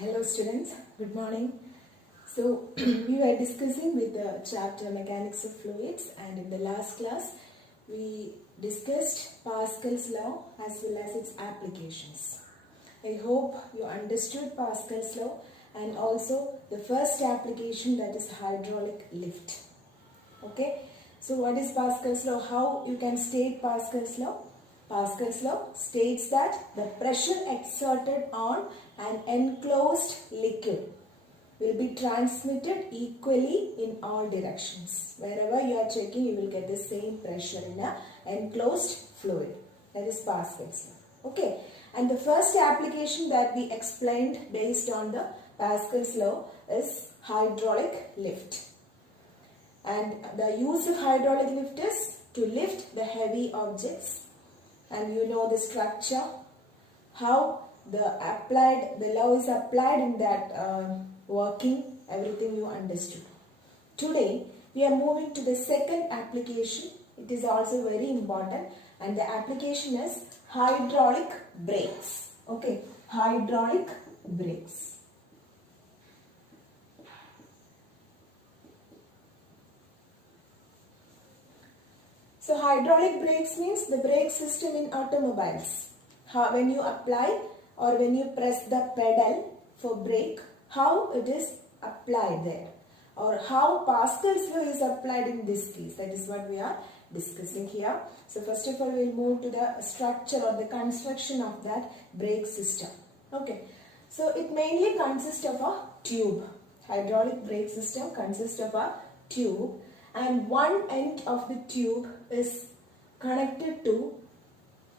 Hello students, good morning. So we were discussing with the chapter Mechanics of Fluids, and in the last class we discussed Pascal's law as well as its applications. I hope you understood Pascal's law and also the first application, that is hydraulic lift. Okay, so what is Pascal's law? How you can state Pascal's law? Pascal's law states that the pressure exerted on an enclosed liquid will be transmitted equally in all directions. Wherever you are checking, you will get the same pressure in an enclosed fluid. That is Pascal's law. Okay, and the first application that we explained based on the Pascal's law is hydraulic lift. And the use of hydraulic lift is to lift the heavy objects. And you know the structure, how the law is applied in that working, everything you understood. Today we are moving to the second application. It is also very important, and the application is hydraulic brakes. Okay, hydraulic brakes. So hydraulic brakes means the brake system in automobiles. When you apply or when you press the pedal for brake, how it is applied there, or how Pascal's law is applied in this case. That is what we are discussing here. So first of all, we will move to the structure or the construction of that brake system. Okay, so it mainly consists of a tube. Hydraulic brake system consists of a tube, and one end of the tube is connected to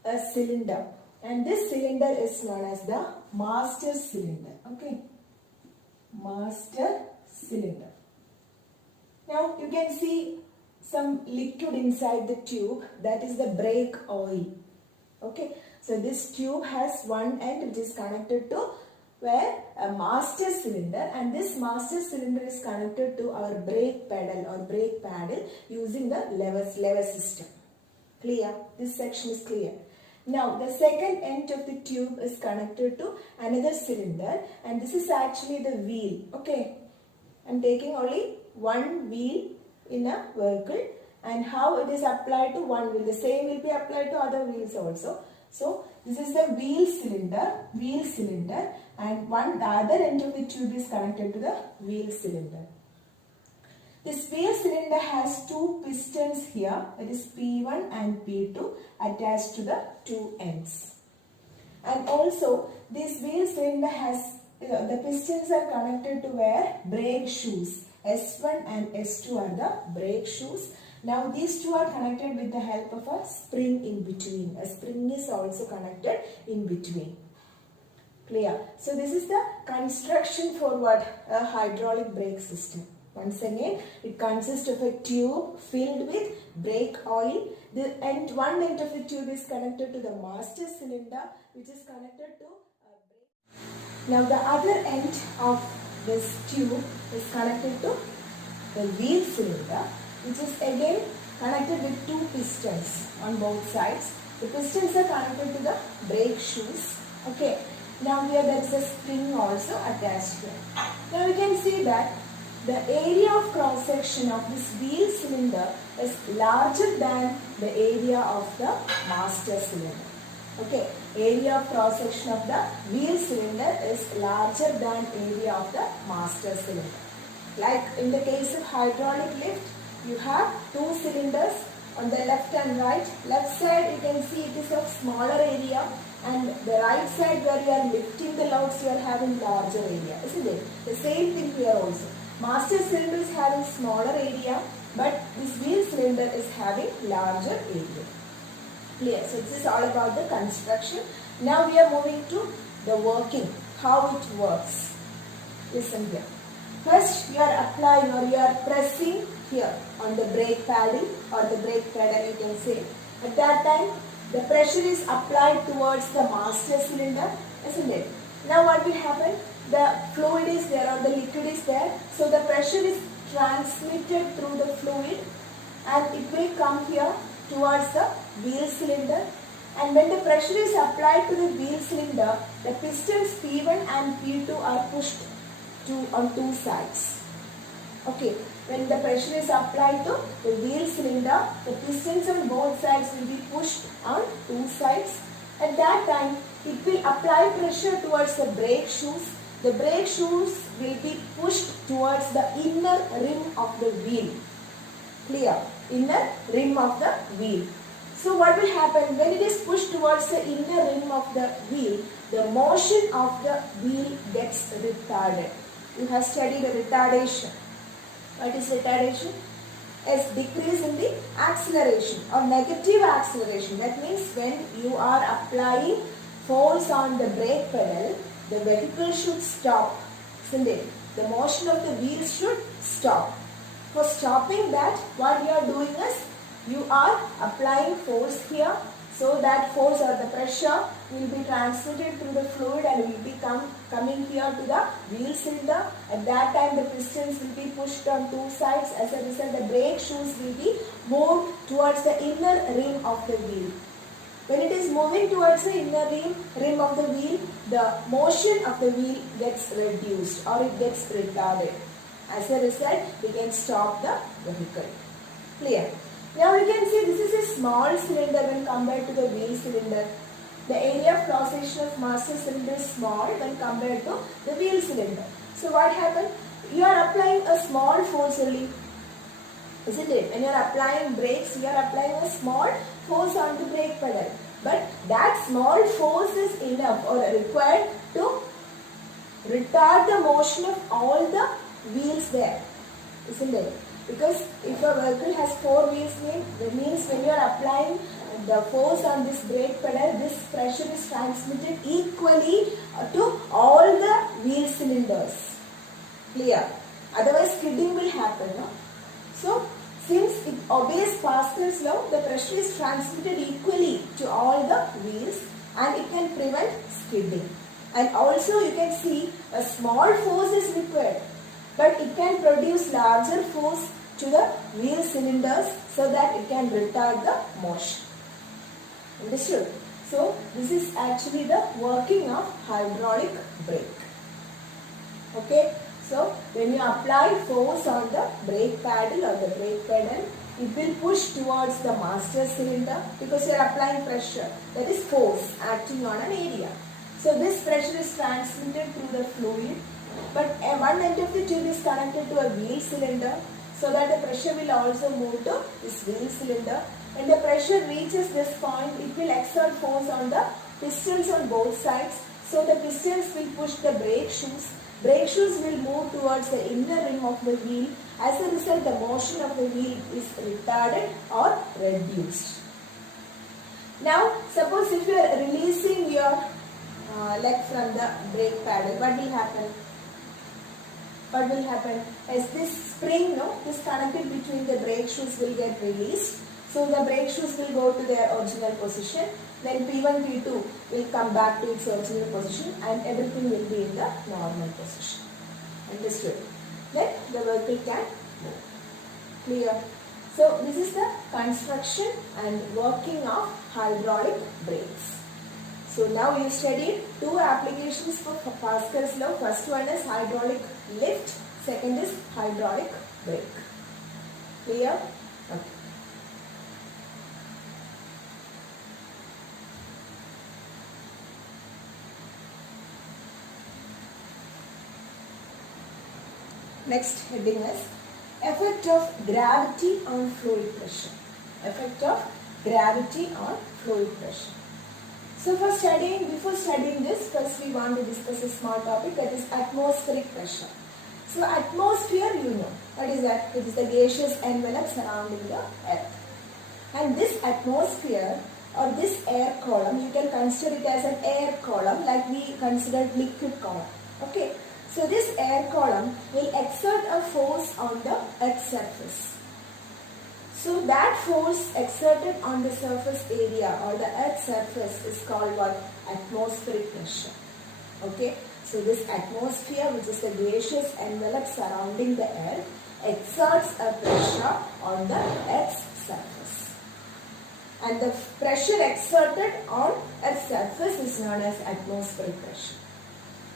a cylinder, and this cylinder is known as the master cylinder. Okay, master cylinder. Now you can see some liquid inside the tube, that is the brake oil. Okay, so this tube has one end which is connected to where a master cylinder, and this master cylinder is connected to our brake pedal or brake paddle using the lever system. Clear? This section is clear. Now the second end of the tube is connected to another cylinder, and this is actually the wheel. Okay, I'm taking only one wheel in a vehicle, and how it is applied to one wheel, the same will be applied to other wheels also. So this is the wheel cylinder, and the other end of the tube is connected to the wheel cylinder. This wheel cylinder has two pistons here, that is P1 and P2, attached to the two ends. And also this wheel cylinder has, the pistons are connected to where? Brake shoes. S1 and S2 are the brake shoes. Now these two are connected with the help of a spring in between. A spring is also connected in between. Clear? So this is the construction for what? A hydraulic brake system. Once again, it consists of a tube filled with brake oil. One end of the tube is connected to the master cylinder, which is connected to a brake. Now the other end of this tube is connected to the wheel cylinder, which is again connected with two pistons on both sides. The pistons are connected to the brake shoes. Okay. Now here there is a spring also attached here. Now we can see that the area of cross section of this wheel cylinder is larger than the area of the master cylinder. Okay, area of cross section of the wheel cylinder is larger than area of the master cylinder. Like in the case of hydraulic lift, you have two cylinders on the left and right. Left side you can see it is of smaller area, and the right side where you are lifting the loads, you are having larger area, isn't it? The same thing here also. Master cylinder is having smaller area, but this wheel cylinder is having larger area. Clear? So this is all about the construction. Now we are moving to the working, how it works. Listen here. First you are applying or you are pressing here on the brake paddle or the brake pedal, you can say. At that time the pressure is applied towards the master cylinder, isn't it? Now what will happen? The fluid is there or the liquid is there, so the pressure is transmitted through the fluid and it will come here towards the wheel cylinder, and when the pressure is applied to the wheel cylinder, the pistons P1 and P2 are pushed on two sides. Okay, when the pressure is applied to the wheel cylinder, the pistons on both sides will be pushed on two sides. At that time, it will apply pressure towards the brake shoes. The brake shoes will be pushed towards the inner rim of the wheel. Clear? Inner rim of the wheel. So what will happen when it is pushed towards the inner rim of the wheel? The motion of the wheel gets retarded. You have studied retardation. What is retardation? Is decrease in the acceleration or negative acceleration. That means when you are applying force on the brake pedal, the vehicle should stop, isn't it? The motion of the wheels should stop. For stopping that, what you are doing is you are applying force here, so that force or the pressure will be transmitted through the fluid and will be coming here to the wheel cylinder. At that time, the pistons will be pushed on two sides. As a result, the brake shoes will be moved towards the inner rim of the wheel. When it is moving towards the inner rim of the wheel, the motion of the wheel gets reduced or it gets retarded. As a result, we can stop the vehicle. Clear? Now we can see this is a small cylinder when compared to the wheel cylinder. The area of cross-section of master cylinder is small when compared to the wheel cylinder. So what happened? You are applying a small force only, isn't it? When you are applying brakes, you are applying a small force on the brake pedal. But that small force is enough or required to retard the motion of all the wheels there, isn't it? Because if a vehicle has four wheels, that means when you are applying the force on this brake pedal, this pressure is transmitted equally to all the wheel cylinders. Clear? Otherwise skidding will happen. No? So since it obeys Pascal's law, the pressure is transmitted equally to all the wheels and it can prevent skidding. And also you can see a small force is required, but it can produce larger force to the wheel cylinders so that it can retard the motion. Understood? So this is actually the working of hydraulic brake. Okay? So when you apply force on the brake paddle or the brake pedal, it will push towards the master cylinder because you are applying pressure. That is force acting on an area. So this pressure is transmitted through the fluid, but one end of the tube is connected to a wheel cylinder, so that the pressure will also move to this wheel cylinder. When the pressure reaches this point, it will exert force on the pistons on both sides. So the pistons will push the brake shoes. Brake shoes will move towards the inner rim of the wheel. As a result, the motion of the wheel is retarded or reduced. Now, suppose if you are releasing your leg from the brake paddle, what will happen? What will happen? As this spring, this connected between the brake shoes will get released. So the brake shoes will go to their original position. Then P1, P2 will come back to its original position and everything will be in the normal position. Understood? Then the vehicle can move. Clear? So this is the construction and working of hydraulic brakes. So now you studied two applications for Pascal's law. First one is hydraulic lift. Second is hydraulic brake. Clear? Okay. Next heading is effect of gravity on fluid pressure. Effect of gravity on fluid pressure. So before studying this, first we want to discuss a small topic, that is atmospheric pressure. So atmosphere, you know, what is that? It is the gaseous envelope surrounding the earth. And this atmosphere or this air column, you can consider it as an air column like we considered liquid column. Okay. So this air column will exert a force on the earth's surface. So that force exerted on the surface area or the earth's surface is called what? Atmospheric pressure. Okay. So this atmosphere, which is the gaseous envelope surrounding the earth, exerts a pressure on the earth's surface. and the pressure exerted on a surface is known as atmospheric pressure.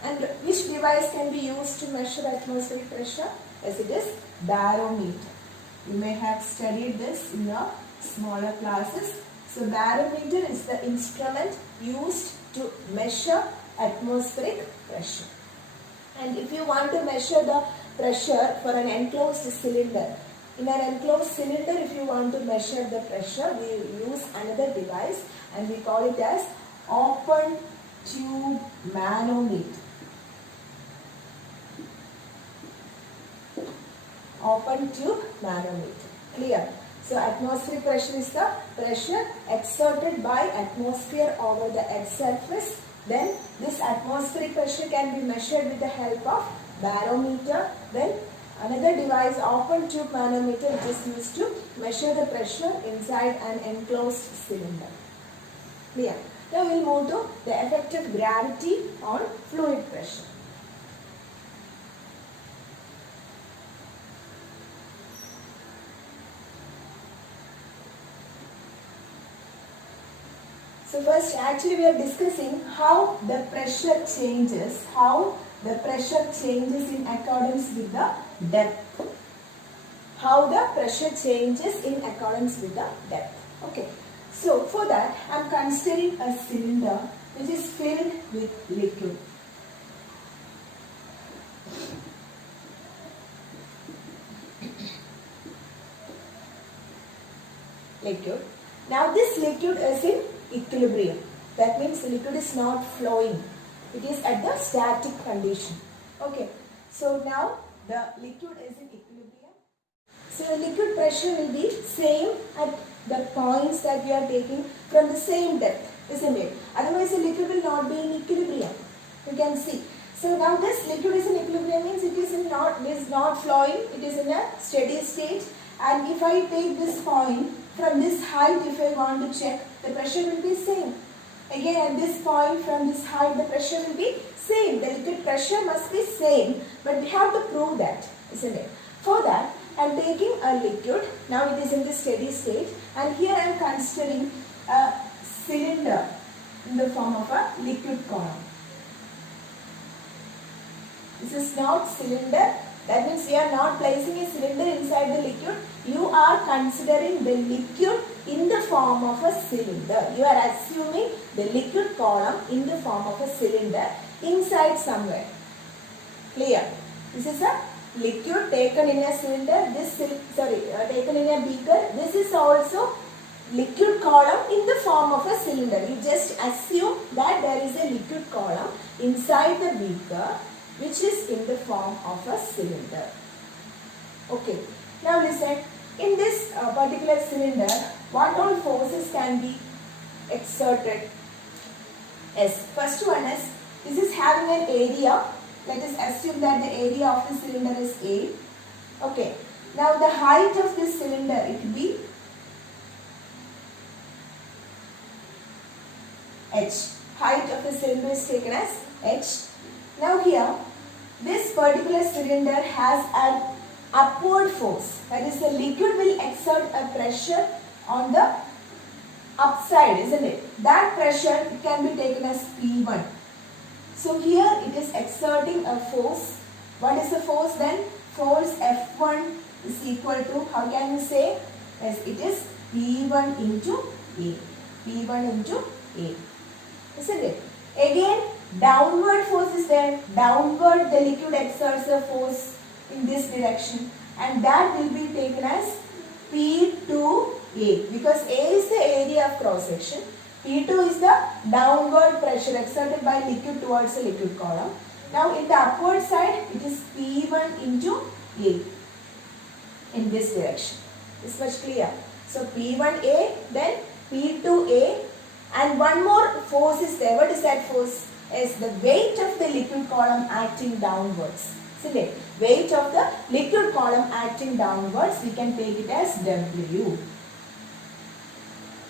And which device can be used to measure atmospheric pressure? As it is barometer. You may have studied this in your smaller classes. So barometer is the instrument used to measure atmospheric pressure. And if you want to measure the pressure for an enclosed cylinder, in an enclosed cylinder, if you want to measure the pressure, we use another device and we call it as open tube manometer. Open tube manometer. Clear? So atmospheric pressure is the pressure exerted by atmosphere over the earth's surface. Then this atmospheric pressure can be measured with the help of barometer. Then another device, open tube manometer, which is used to measure the pressure inside an enclosed cylinder. Clear? Now we will move to the effect of gravity on fluid pressure. So first, actually we are discussing how the pressure changes, in accordance with the depth. How the pressure changes in accordance with the depth. Okay. So for that, I am considering a cylinder which is filled with liquid. Now this liquid is in equilibrium. That means the liquid is not flowing. It is at the static condition. Okay. So now the liquid is in equilibrium. So the liquid pressure will be same at the points that we are taking from the same depth, isn't it? Otherwise the liquid will not be in equilibrium. You can see. So now this liquid is in equilibrium means it is not flowing. It is in a steady state. And if I take this point from this height, if I want to check, the pressure will be same. Again at this point from this height, the pressure will be same. The liquid pressure must be same. But we have to prove that, isn't it? For that, I am taking a liquid. Now it is in the steady state. And here I am considering a cylinder in the form of a liquid column. This is not cylinder. That means you are not placing a cylinder inside the liquid. You are considering the liquid in the form of a cylinder. You are assuming the liquid column in the form of a cylinder inside somewhere. Clear? This is a liquid taken in a cylinder. Taken in a beaker. This is also liquid column in the form of a cylinder. You just assume that there is a liquid column inside the beaker, which is in the form of a cylinder. Okay. Now listen, in this particular cylinder, what all forces can be exerted? Yes. First one is, this is having an area. Let us assume that the area of the cylinder is A. Okay. Now the height of this cylinder, it will be H. Height of the cylinder is taken as H. Now here, this particular cylinder has an upward force. That is, the liquid will exert a pressure on the upside, isn't it? That pressure, it can be taken as P1. So here it is exerting a force. What is the force then? Force F1 is equal to, how can you say? Yes, it is P1 into A. P1 into A. Isn't it? Again, downward force is there. Downward the liquid exerts a force in this direction, and that will be taken as P2A, because A is the area of cross section. P2 is the downward pressure exerted by liquid towards the liquid column. Now in the upward side, it is P1 into A in this direction. Is much clear? So P1A, then P2A, and one more force is there. What is that force? Is the weight of the liquid column acting downwards. Isn't it? Weight of the liquid column acting downwards, we can take it as W.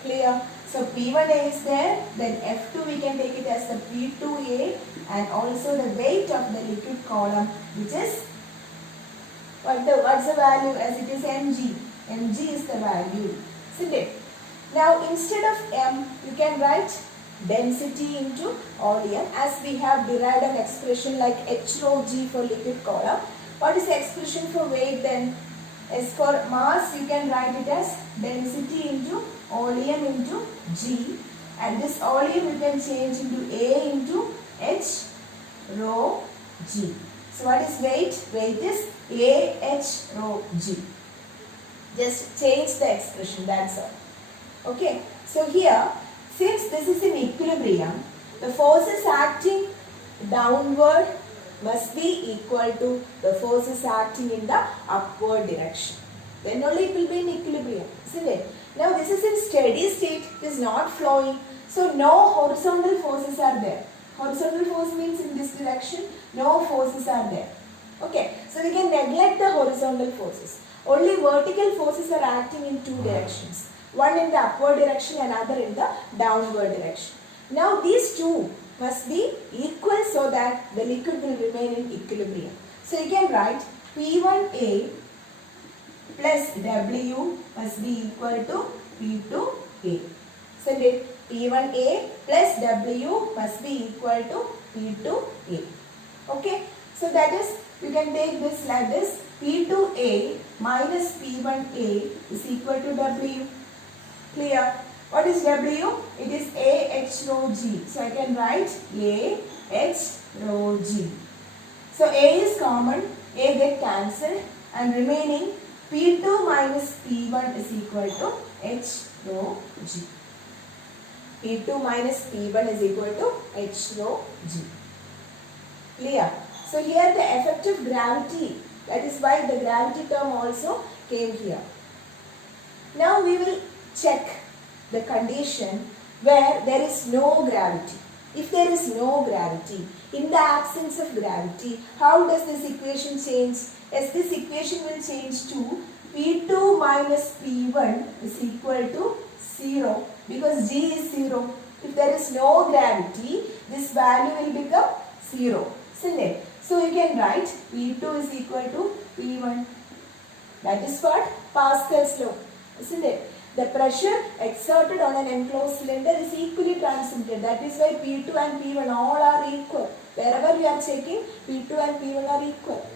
Clear? So P1A is there, then F2 we can take it as the P2A, and also the weight of the liquid column, which is, what's the value, as it is mg. Mg is the value, isn't it? Now instead of m, you can write density into volume, as we have derived an expression like H rho g for liquid column. What is the expression for weight then? As for mass, you can write it as density into volume into g, and this volume you can change into A into H rho g. So what is weight? Weight is A H rho g. Just change the expression, that's all. Okay, so here, since this is in equilibrium, the forces acting downward must be equal to the forces acting in the upward direction. Then only it will be in equilibrium, isn't it? Now this is in steady state, it is not flowing, so no horizontal forces are there. Horizontal force means in this direction, no forces are there. Okay, so we can neglect the horizontal forces. Only vertical forces are acting in two directions. One in the upward direction and other in the downward direction. Now these two must be equal so that the liquid will remain in equilibrium. So you can write P1A plus W must be equal to P2A. So P1A plus W must be equal to P2A. Okay. So that is, you can take this like this. P2A minus P1A is equal to W. Clear? What is W? It is AH rho G. So I can write AH rho G. So A is common, A get cancelled, and remaining P2 minus P1 is equal to H rho G. P2 minus P1 is equal to H rho G. Clear? So here the effect of gravity, that is why the gravity term also came here. Now we will check the condition where there is no gravity. If there is no gravity, in the absence of gravity, how does this equation change? As this equation will change to P2 minus P1 is equal to 0 because G is 0. If there is no gravity, this value will become 0, isn't it? So you can write P2 is equal to P1. That is what Pascal's law, isn't it? The pressure exerted on an enclosed cylinder is equally transmitted. That is why P2 and P1 all are equal. Wherever you are checking, P2 and P1 are equal.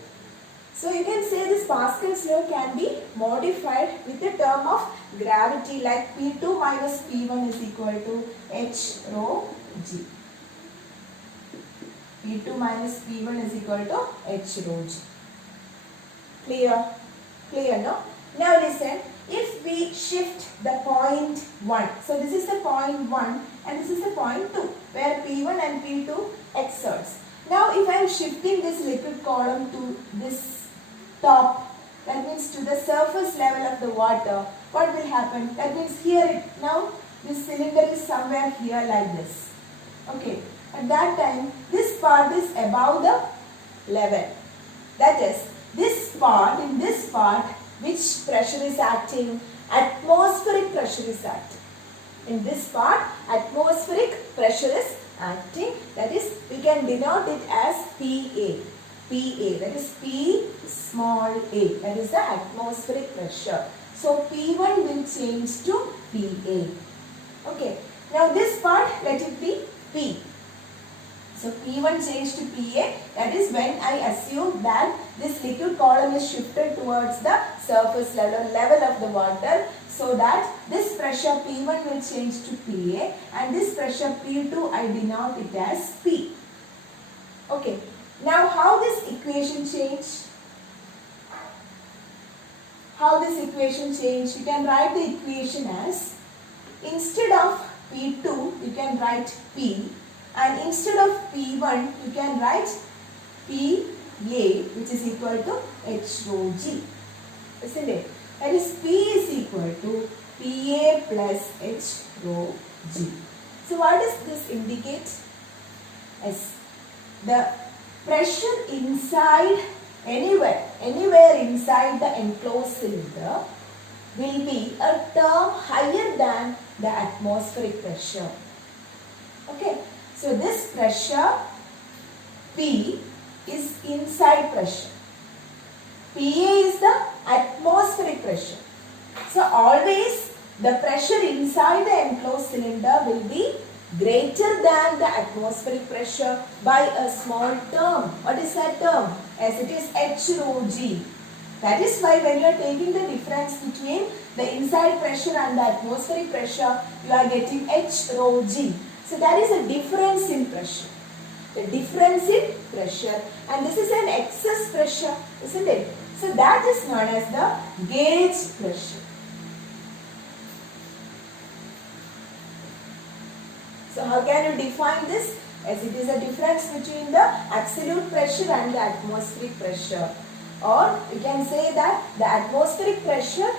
So you can say this Pascal's law can be modified with the term of gravity, like P2 minus P1 is equal to H rho G. P2 minus P1 is equal to H rho G. Clear? Clear, no? Now listen, if we shift the point 1, so this is the point 1 and this is the point 2, where P1 and P2 exerts. Now if I am shifting this liquid column to this top, that means to the surface level of the water, what will happen? That means here, now this cylinder is somewhere here like this. Okay. At that time, this part is above the level. That is, this part, in this part, which pressure is acting? Atmospheric pressure is acting. In this part, atmospheric pressure is acting. That is, we can denote it as PA. PA, that is P small a. That is the atmospheric pressure. So, P1 will change to PA. Okay. Now, this part, let it be P. So P1 changed to PA, that is when I assume that this liquid column is shifted towards the surface level of the water, so that this pressure P1 will change to PA and this pressure P2 I denote it as P. Okay. Now how this equation changed? How this equation changed? You can write the equation as, instead of P2 you can write P. And instead of P1, you can write PA, which is equal to H rho G. Isn't it? That is, P is equal to PA plus H rho G. So what does this indicate? Yes, the pressure inside, anywhere inside the enclosed cylinder will be a term higher than the atmospheric pressure. Okay. So this pressure P is inside pressure. PA is the atmospheric pressure. So always the pressure inside the enclosed cylinder will be greater than the atmospheric pressure by a small term. What is that term? As it is H rho G. That is why when you are taking the difference between the inside pressure and the atmospheric pressure, you are getting H rho G. So that is a difference in pressure. The difference in pressure, and this is an excess pressure, isn't it? So that is known as the gauge pressure. So how can you define this? As it is a difference between the absolute pressure and the atmospheric pressure. Or you can say that the atmospheric pressure,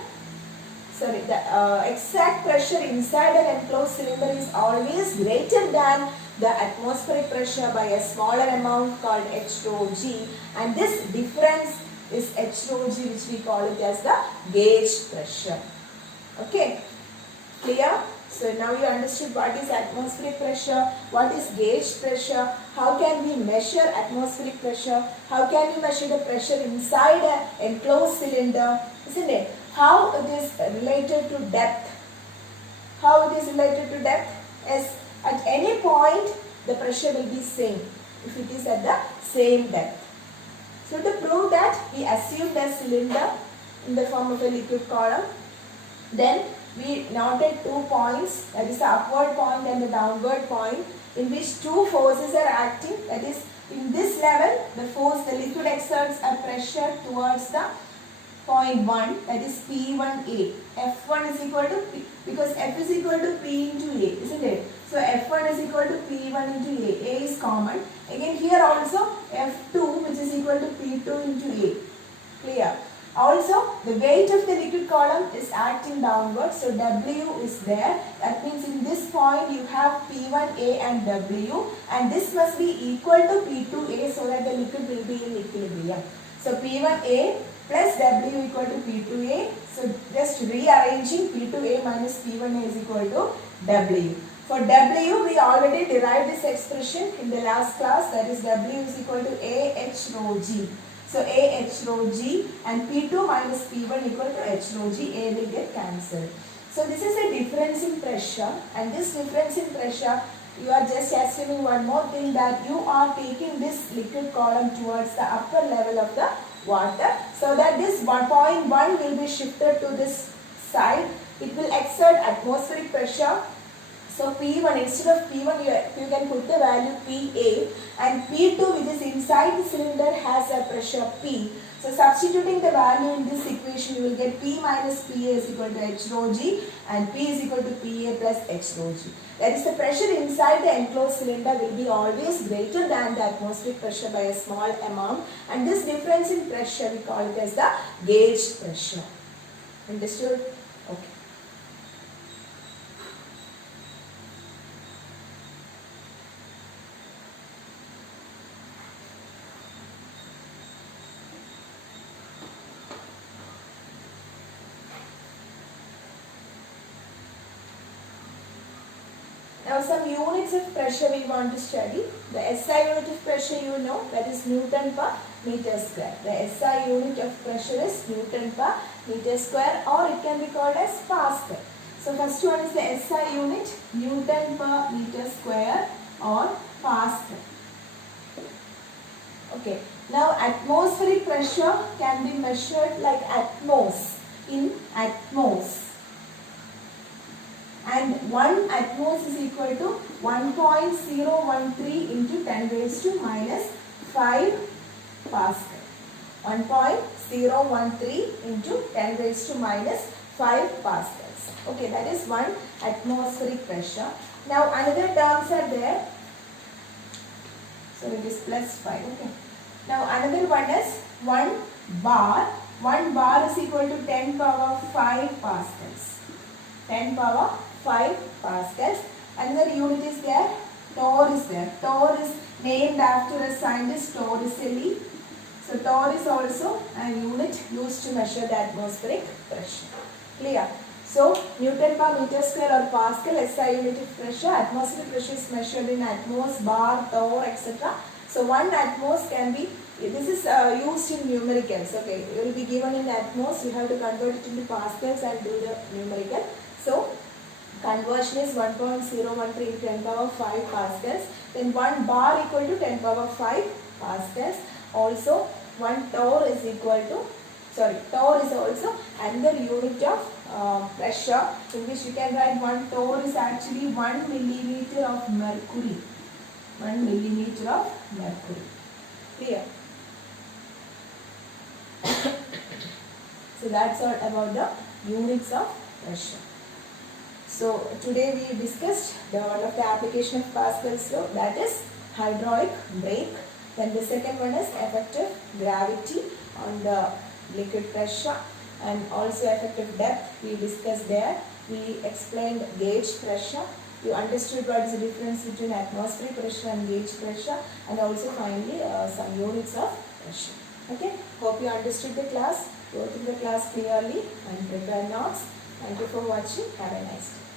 the exact pressure inside an enclosed cylinder is always greater than the atmospheric pressure by a smaller amount called H rho G, and this difference is H rho G, which we call it as the gauge pressure. Okay, clear? So now you understood what is atmospheric pressure, what is gauge pressure, how can we measure atmospheric pressure, how can we measure the pressure inside an enclosed cylinder, isn't it? How it is related to depth. How it is related to depth? As at any point the pressure will be same if it is at the same depth. So to prove that, we assumed a cylinder in the form of a liquid column. Then we noted 2 points, that is the upward point and the downward point, in which two forces are acting. That is, in this level, the force, the liquid exerts a pressure towards the point 1, that is P1A. F1 is equal to P, because F is equal to P into A, isn't it? So F1 is equal to P1 into A. A is common. Again here also F2, which is equal to P2 into A. Clear? Also, the weight of the liquid column is acting downward, so W is there. That means in this point you have P1A and W, and this must be equal to P2A so that the liquid will be in equilibrium. So P1A plus W equal to P2A. So just rearranging, P2A minus P1A is equal to W. For W, we already derived this expression in the last class, that is W is equal to AH rho G. So AH rho G and P2 minus P1 equal to H rho G, A will get cancelled. So this is a difference in pressure, and this difference in pressure, you are just assuming one more thing, that you are taking this liquid column towards the upper level of the water, so that this 1.1 will be shifted to this side. It will exert atmospheric pressure. So P1, instead of P1 you can put the value PA, and P2, which is inside the cylinder, has a pressure P. So substituting the value in this equation, you will get P minus PA is equal to H rho G, and P is equal to PA plus H rho G. That is, the pressure inside the enclosed cylinder will be always greater than the atmospheric pressure by a small amount, and this difference in pressure we call it as the gauge pressure. Understood? Okay. Now some units of pressure we want to study. The SI unit of pressure you know, that is Newton per meter square. The SI unit of pressure is Newton per meter square, or it can be called as Pascal. So first one is the SI unit, Newton per meter square or Pascal. Okay. Now atmospheric pressure can be measured like atmos, in atmos. And 1 atmos is equal to 1.013 into 10 raised to minus 5 Pascal. 1.013 into 10 raised to minus 5 Pascals. Okay, that is 1 atmospheric pressure. Now another terms are there. So it is plus 5. Okay. Now another one is 1 bar. 1 bar is equal to 10 power 5 Pascals. 10 power 5 Pascals. Another unit is there, torr is there. Torr is named after a scientist, Torricelli. So torr is also a unit used to measure the atmospheric pressure. Clear? So Newton per meter square or Pascal, SI unit of pressure. Atmospheric pressure is measured in atmos, bar, torr, etc. So 1 atmos can be, this is used in numericals. Okay, it will be given in atmos. You have to convert it into Pascals and do the numerical. So conversion is 1.013 into 10 power 5 pascals. Then 1 bar equal to 10 power 5 pascals. Also 1 torr is equal to, torr is also another unit of pressure, in which we can write 1 torr is actually 1 millimeter of mercury. 1 millimeter of mercury. Clear? So that's all about the units of pressure. So today we discussed one of the application of Pascal's law, that is hydraulic brake. Then the second one is effective gravity on the liquid pressure, and also effective depth we discussed there. We explained gauge pressure. You understood what is the difference between atmospheric pressure and gauge pressure, and also finally some units of pressure. Okay, hope you understood the class. Go through the class clearly and prepare notes. Thank you for watching. Have a nice day.